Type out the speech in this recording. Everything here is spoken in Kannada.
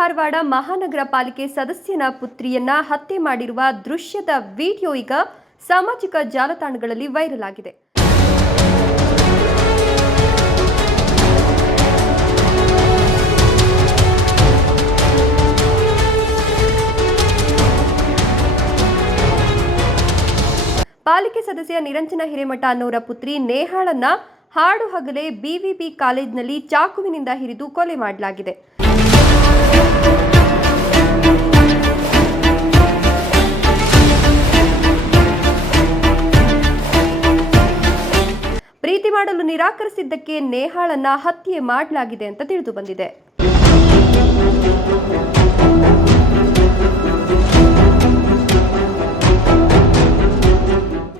ಧಾರವಾಡ ಮಹಾನಗರ ಪಾಲಿಕೆ ಸದಸ್ಯನ ಪುತ್ರಿಯನ್ನ ಹತ್ಯೆ ಮಾಡಿರುವ ದೃಶ್ಯದ ವಿಡಿಯೋ ಈಗ ಸಾಮಾಜಿಕ ಜಾಲತಾಣಗಳಲ್ಲಿ ವೈರಲ್ ಆಗಿದೆ. ಪಾಲಿಕೆ ಸದಸ್ಯ ನಿರಂಜನ ಹಿರೇಮಠ ಅನ್ನೋರ ಪುತ್ರಿ ನೇಹಾಳನ್ನ ಹಾಡು ಹಗಲೇ ಬಿವಿಬಿ ಕಾಲೇಜ್ನಲ್ಲಿ ಚಾಕುವಿನಿಂದ ಹಿರಿದು ಕೊಲೆ ಮಾಡಲಾಗಿದೆ. ಪ್ರೀತಿ ಮಾಡಲು ನಿರಾಕರಿಸಿದ್ದಕ್ಕೆ ನೇಹಾಳನ್ನ ಹತ್ಯೆ ಮಾಡಲಾಗಿದೆ ಅಂತ ತಿಳಿದು ಬಂದಿದೆ.